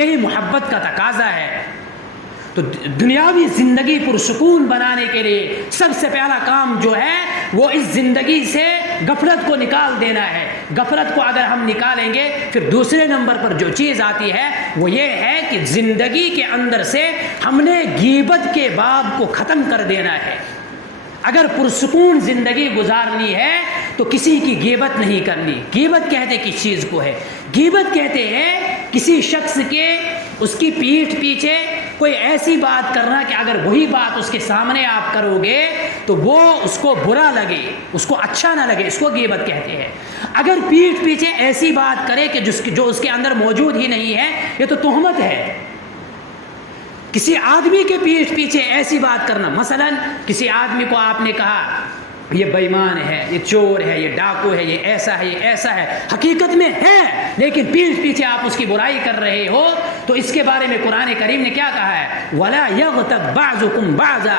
یہی محبت کا تقاضا ہے۔ تو دنیاوی زندگی پرسکون بنانے کے لیے سب سے پہلا کام جو ہے وہ اس زندگی سے غفلت کو نکال دینا ہے۔ غفلت کو اگر ہم نکالیں گے پھر دوسرے نمبر پر جو چیز آتی ہے وہ یہ ہے کہ زندگی کے اندر سے ہم نے غیبت کے باب کو ختم کر دینا ہے۔ اگر پرسکون زندگی گزارنی ہے تو کسی کی غیبت نہیں کرنی۔ غیبت کہتے کس چیز کو ہے؟ غیبت کہتے ہیں کسی شخص کے اس کی پیٹھ پیچھے کوئی ایسی بات کرنا کہ اگر وہی بات اس کے سامنے آپ کرو گے تو وہ اس کو برا لگے، اس کو اچھا نہ لگے، اس کو غیبت کہتے ہیں۔ اگر پیٹھ پیچھے ایسی بات کرے کہ جو اس کے اندر موجود ہی نہیں ہے، یہ تو تہمت ہے۔ کسی آدمی کے پیٹھ پیچھے ایسی بات کرنا، مثلا کسی آدمی کو آپ نے کہا یہ بے ایمان ہے، یہ چور ہے، یہ ڈاکو ہے، یہ ایسا ہے، یہ ایسا ہے، حقیقت میں ہے لیکن پیٹھ پیچھے آپ اس کی برائی کر رہے ہو، تو اس کے بارے میں قرآن کریم نے کیا کہا ہے؟ وَلَا يَغْتَبْ بَعْضُكُمْ بَعْضًا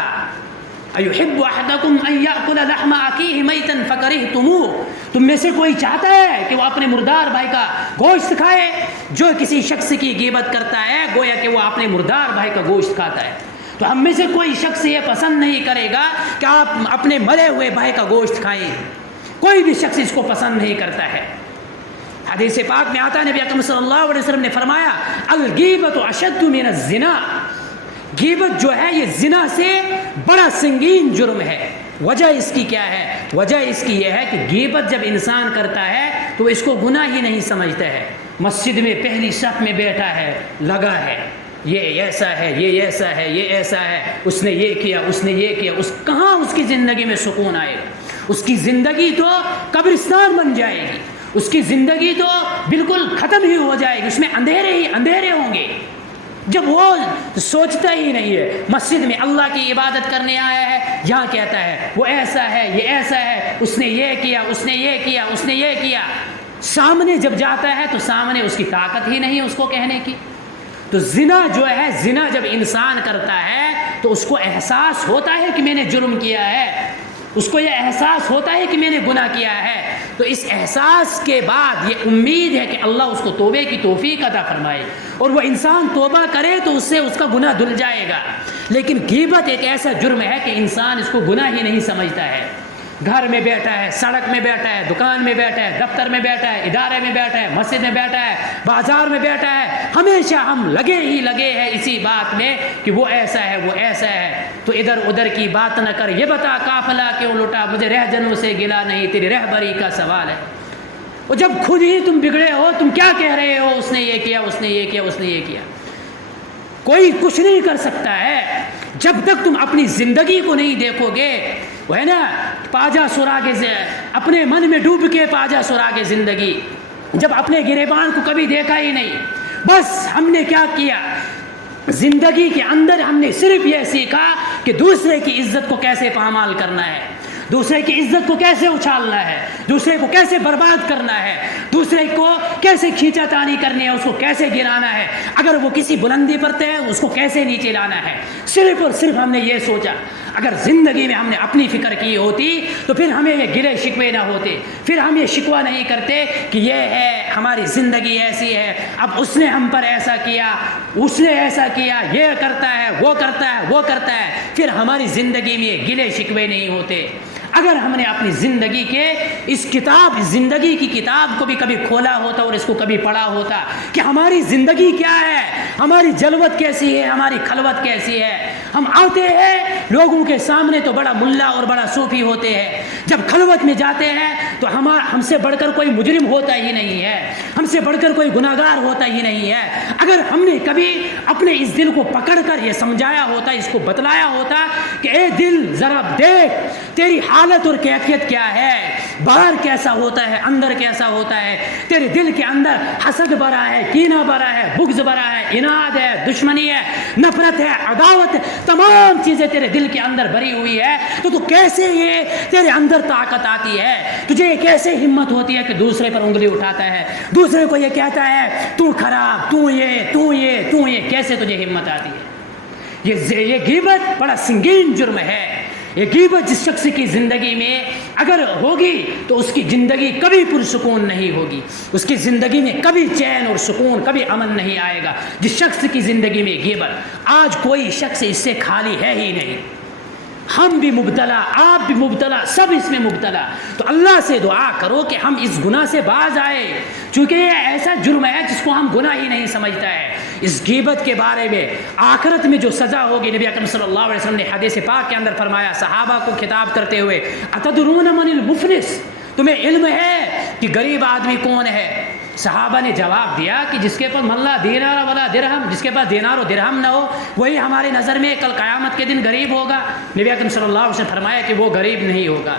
أَيُحِبُّ أَحَدُكُمْ أَن يَأْكُلَ لَحْمَ أَخِيهِ مَيْتًا فَكَرِهْتُمُوهُ۔ تم میں سے کوئی چاہتا ہے کہ وہ اپنے مردار بھائی کا گوشت کھائے؟ جو کسی شخص کی غیبت کرتا ہے گویا کہ وہ اپنے مردار بھائی کا گوشت کھاتا ہے۔ تو ہم میں سے کوئی شخص یہ پسند نہیں کرے گا کہ آپ اپنے مرے ہوئے بھائی کا گوشت کھائیں۔ کوئی بھی شخص اس کو پسند نہیں کرتا ہے۔ حدیث پاک میں آتا ہے، نبی اکرم صلی اللہ علیہ وسلم نے فرمایا الغیبۃ اشد من الزنا۔ غیبت جو ہے یہ زنا سے بڑا سنگین جرم ہے۔ وجہ اس کی کیا ہے؟ وجہ اس کی یہ ہے کہ غیبت جب انسان کرتا ہے تو اس کو گناہ ہی نہیں سمجھتا ہے۔ مسجد میں پہلی صف میں بیٹھا ہے، لگا ہے یہ ایسا ہے، یہ ایسا ہے، یہ ایسا ہے، اس نے یہ کیا، اس نے یہ کیا، کہاں اس کی زندگی میں سکون آئے گا؟ اس کی زندگی تو قبرستان بن جائے گی، اس کی زندگی تو بالکل ختم ہی ہو جائے گی، اس میں اندھیرے ہی اندھیرے ہوں گے جب وہ سوچتا ہی نہیں ہے۔ مسجد میں اللہ کی عبادت کرنے آیا ہے، یہاں کہتا ہے وہ ایسا ہے، یہ ایسا ہے، اس نے یہ کیا، اس نے یہ کیا، اس نے یہ کیا۔ سامنے جب جاتا ہے تو سامنے اس کی طاقت ہی نہیں اس کو کہنے کی۔ تو زنا جو ہے، زنا جب انسان کرتا ہے تو اس کو احساس ہوتا ہے کہ میں نے جرم کیا ہے، اس کو یہ احساس ہوتا ہے کہ میں نے گناہ کیا ہے۔ تو اس احساس کے بعد یہ امید ہے کہ اللہ اس کو توبے کی توفیق عطا فرمائے اور وہ انسان توبہ کرے تو اس سے اس کا گناہ دھل جائے گا۔ لیکن غیبت ایک ایسا جرم ہے کہ انسان اس کو گناہ ہی نہیں سمجھتا ہے۔ گھر میں بیٹھا ہے، سڑک میں بیٹھا ہے، دکان میں بیٹھا ہے، دفتر میں بیٹھا ہے، ادارے میں بیٹھا ہے، مسجد میں بیٹھا ہے، بازار میں بیٹھا ہے، ہمیشہ ہم لگے ہیں اسی بات میں کہ وہ ایسا ہے، وہ ایسا ہے۔ تو ادھر ادھر کی بات نہ کر، یہ بتا قافلہ کیوں لٹا، مجھے رہجنوں سے گلا نہیں، تیری رہبری کا سوال ہے۔ اور جب خود ہی تم بگڑے ہو، تم کیا کہہ رہے ہو اس نے یہ کیا، اس نے یہ کیا، اس نے یہ کیا۔ کوئی کچھ نہیں کر سکتا ہے جب تک تم اپنی زندگی کو نہیں دیکھو گے۔ وہ ہے نا پاجا سراغ اپنے من میں ڈوب کے پاجا سراغ زندگی، جب اپنے گریبان کو کبھی دیکھا ہی نہیں، بس ہم نے کیا کیا زندگی کے اندر؟ ہم نے صرف یہ سیکھا کہ دوسرے کی عزت کو کیسے پامال کرنا ہے، دوسرے کی عزت کو کیسے اچھالنا ہے، دوسرے کو کیسے برباد کرنا ہے، دوسرے کو کیسے کھینچا تانی کرنی ہے، اس کو کیسے گرانا ہے، اگر وہ کسی بلندی پر ہے اس کو کیسے نیچے لانا ہے۔ صرف اور صرف ہم نے یہ سوچا۔ اگر زندگی میں ہم نے اپنی فکر کی ہوتی تو پھر ہمیں یہ گلے شکوے نہ ہوتے، پھر ہم یہ شکوہ نہیں کرتے کہ یہ ہے ہماری زندگی ایسی ہے، اب اس نے ہم پر ایسا کیا، اس نے ایسا کیا، یہ کرتا ہے، وہ کرتا ہے، وہ کرتا ہے، پھر ہماری زندگی میں یہ گلے شکوے نہیں ہوتے۔ اگر ہم نے اپنی زندگی کے اس کتاب، زندگی کی کتاب کو بھی کبھی کھولا ہوتا اور اس کو کبھی پڑھا ہوتا کہ ہماری زندگی کیا ہے، ہماری جلوت کیسی ہے، ہماری خلوت کیسی ہے۔ ہم آتے ہیں لوگوں کے سامنے تو بڑا ملا اور بڑا صوفی ہوتے ہیں، جب خلوت میں جاتے ہیں تو ہم سے بڑھ کر کوئی مجرم ہوتا ہی نہیں ہے، ہم سے بڑھ کر کوئی گناہگار ہوتا ہی نہیں ہے۔ اگر ہم نے کبھی اپنے اس دل کو پکڑ کر یہ سمجھایا ہوتا، اس کو بتلایا ہوتا کہ اے دل ذرا دیکھ تیری حالت اور کیفیت کیا ہے، باہر کیسا ہوتا ہے، اندر کیسا ہوتا ہے، تیرے دل کے اندر حسد بھرا ہے، کینہ بھرا ہے، بغض بھرا ہے، اناد ہے، دشمنی ہے، نفرت ہے، عداوت ہے، تمام چیزیں تیرے دل کے اندر بھری ہوئی ہے، تو کیسے یہ تیرے اندر طاقت آتی ہے، تجھے یہ کیسے ہمت ہوتی ہے کہ دوسرے پر انگلی اٹھاتا ہے، دوسرے کو یہ کہتا ہے تو خراب، تو یہ، کیسے تجھے ہمت آتی ہے؟ یہ غیبت بڑا سنگین جرم ہے۔ یہ غیبت جس شخص کی زندگی میں اگر ہوگی تو اس کی زندگی کبھی پرسکون نہیں ہوگی، اس کی زندگی میں کبھی چین اور سکون، کبھی امن نہیں آئے گا جس شخص کی زندگی میں غیبت۔ آج کوئی شخص اس سے خالی ہے ہی نہیں، ہم بھی مبتلا، آپ بھی مبتلا، سب اس میں مبتلا۔ تو اللہ سے دعا کرو کہ ہم اس گناہ سے باز آئے، چونکہ یہ ایسا جرم ہے جس کو ہم گناہ ہی نہیں سمجھتا ہے۔ اس غیبت کے بارے میں آخرت میں جو سزا ہوگی، نبی اکرم صلی اللہ علیہ وسلم نے حدیث پاک کے اندر فرمایا، صحابہ کو خطاب کرتے ہوئے، اتدرون من المفلس، تمہیں علم ہے کہ غریب آدمی کون ہے؟ صحابہ نے جواب دیا کہ جس کے پاس ملا دینار ولا درہم، جس کے پاس دینار و درہم نہ ہو وہی ہمارے نظر میں کل قیامت کے دن غریب ہوگا۔ نبی اکرم صلی اللہ علیہ وسلم نے فرمایا کہ وہ غریب نہیں ہوگا،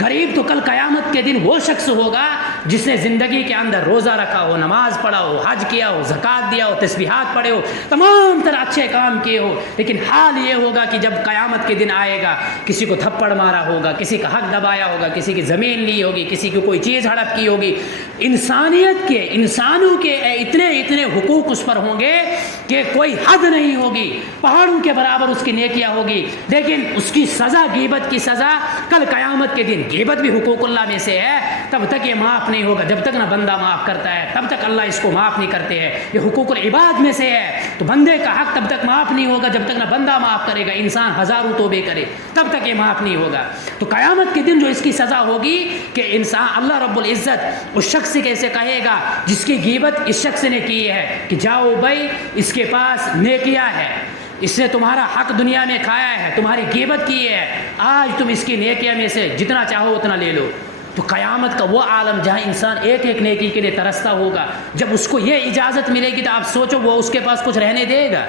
غریب تو کل قیامت کے دن وہ شخص ہوگا جس نے زندگی کے اندر روزہ رکھا ہو، نماز پڑھا ہو، حج کیا ہو، زکوٰۃ دیا ہو، تسبیحات پڑھے ہو، تمام طرح اچھے کام کیے ہو، لیکن حال یہ ہوگا کہ جب قیامت کے دن آئے گا، کسی کو تھپڑ مارا ہوگا، کسی کا حق دبایا ہوگا، کسی کی زمین لی ہوگی، کسی کی کوئی چیز ہڑپ کی ہوگی، انسانیت کے، انسانوں کے اتنے حقوق اس پر ہوں گے کہ کوئی حد نہیں ہوگی، پہاڑوں کے برابر اس کی نیکیاں ہوگی، لیکن اس کی سزا، غیبت کی سزا کل قیامت کے دن، غیبت بھی حقوق اللہ میں سے ہے، تب تک یہ معاف نہیں ہوگا جب تک نہ بندہ معاف کرتا ہے، تب تک اللہ اس کو معاف نہیں کرتے ہیں۔ یہ حقوق العباد میں سے ہے، تو بندے کا حق تب تک معاف نہیں ہوگا جب تک نہ بندہ معاف کرے گا، انسان ہزاروں توبے کرے تب تک یہ معاف نہیں ہوگا۔ تو قیامت کے دن جو اس کی سزا ہوگی کہ انسان، اللہ رب العزت اس شخص سے کیسے کہے گا جس کی غیبت اس شخص نے کی ہے کہ جاؤ بھائی اس کے پاس نیکیاں ہے، اس نے تمہارا حق دنیا میں کھایا ہے، تمہاری غیبت کی ہے، آج تم اس کی نیکیاں میں سے جتنا چاہو اتنا لے لو۔ تو قیامت کا وہ عالم جہاں انسان ایک ایک نیکی کے لیے ترستا ہوگا، جب اس کو یہ اجازت ملے گی تو آپ سوچو وہ اس کے پاس کچھ رہنے دے گا؟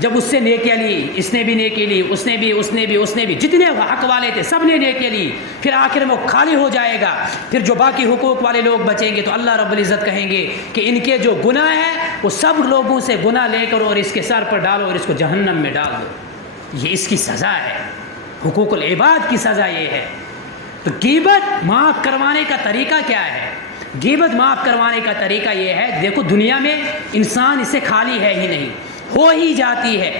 جب اس سے نیکیاں لی، اس نے بھی نیکی لی، اس نے بھی جتنے حق والے تھے سب نے نیکی لی، پھر آخر میں وہ خالی ہو جائے گا، پھر جو باقی حقوق والے لوگ بچیں گے تو اللہ رب العزت کہیں گے کہ ان کے جو گناہ ہیں وہ سب لوگوں سے گناہ لے کر اور اس کے سر پر ڈالو اور اس کو جہنم میں ڈال دو۔ یہ اس کی سزا ہے، حقوق العباد کی سزا یہ ہے۔ تو غیبت معاف کروانے کا طریقہ کیا ہے؟ غیبت معاف کروانے کا طریقہ یہ ہے، دیکھو دنیا میں انسان اسے خالی ہے ہی نہیں، ہو ہی جاتی ہے،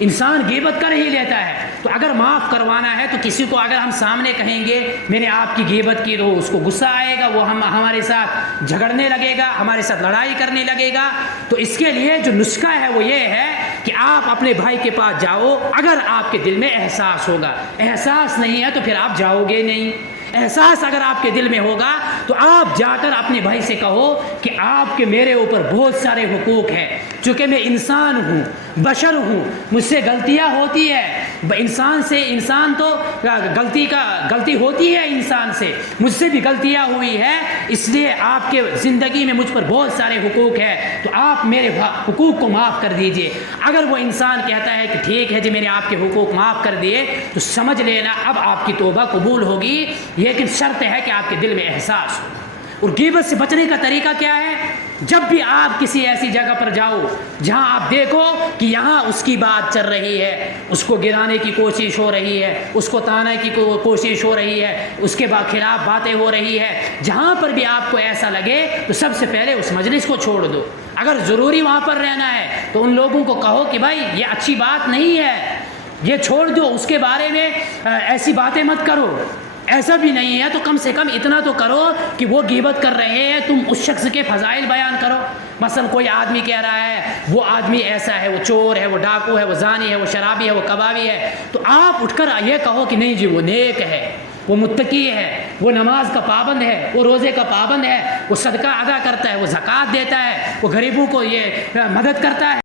انسان غیبت کر ہی لیتا ہے۔ تو اگر معاف کروانا ہے تو کسی کو اگر ہم سامنے کہیں گے میں نے آپ کی غیبت کی، تو اس کو غصہ آئے گا، وہ ہمارے ساتھ جھگڑنے لگے گا، ہمارے ساتھ لڑائی کرنے لگے گا۔ تو اس کے لیے جو نسخہ ہے وہ یہ ہے کہ آپ اپنے بھائی کے پاس جاؤ، اگر آپ کے دل میں احساس ہوگا، احساس نہیں ہے تو پھر آپ جاؤ گے نہیں، احساس اگر آپ کے دل میں ہوگا تو آپ جا کر اپنے بھائی سے کہو کہ آپ کے میرے اوپر بہت سارے حقوق ہیں، چونکہ میں انسان ہوں، بشر ہوں، مجھ سے غلطیاں ہوتی ہے، انسان تو غلطی ہوتی ہے، انسان سے مجھ سے بھی غلطیاں ہوئی ہے، اس لیے آپ کے زندگی میں مجھ پر بہت سارے حقوق ہیں، تو آپ میرے حقوق کو معاف کر دیجئے۔ اگر وہ انسان کہتا ہے کہ ٹھیک ہے جی میں نے آپ کے حقوق معاف کر دیے، تو سمجھ لینا اب آپ کی توبہ قبول ہوگی، لیکن شرط ہے کہ آپ کے دل میں احساس ہو۔ اور غیبت سے بچنے کا طریقہ کیا ہے؟ جب بھی آپ کسی ایسی جگہ پر جاؤ جہاں آپ دیکھو کہ یہاں اس کی بات چل رہی ہے، اس کو گرانے کی کوشش ہو رہی ہے، اس کو تانے کی کوشش ہو رہی ہے، اس کے خلاف باتیں ہو رہی ہے، جہاں پر بھی آپ کو ایسا لگے تو سب سے پہلے اس مجلس کو چھوڑ دو۔ اگر ضروری وہاں پر رہنا ہے تو ان لوگوں کو کہو کہ بھائی یہ اچھی بات نہیں ہے، یہ چھوڑ دو، اس کے بارے میں ایسی باتیں مت کرو۔ ایسا بھی نہیں ہے تو کم سے کم اتنا تو کرو کہ وہ غیبت کر رہے ہیں، تم اس شخص کے فضائل بیان کرو۔ مثلا کوئی آدمی کہہ رہا ہے وہ آدمی ایسا ہے، وہ چور ہے، وہ ڈاکو ہے، وہ زانی ہے، وہ شرابی ہے، وہ کبابی ہے، تو آپ اٹھ کر یہ کہو کہ نہیں جی وہ نیک ہے، وہ متقی ہے، وہ نماز کا پابند ہے، وہ روزے کا پابند ہے، وہ صدقہ ادا کرتا ہے، وہ زکوٰۃ دیتا ہے، وہ غریبوں کو یہ مدد کرتا ہے۔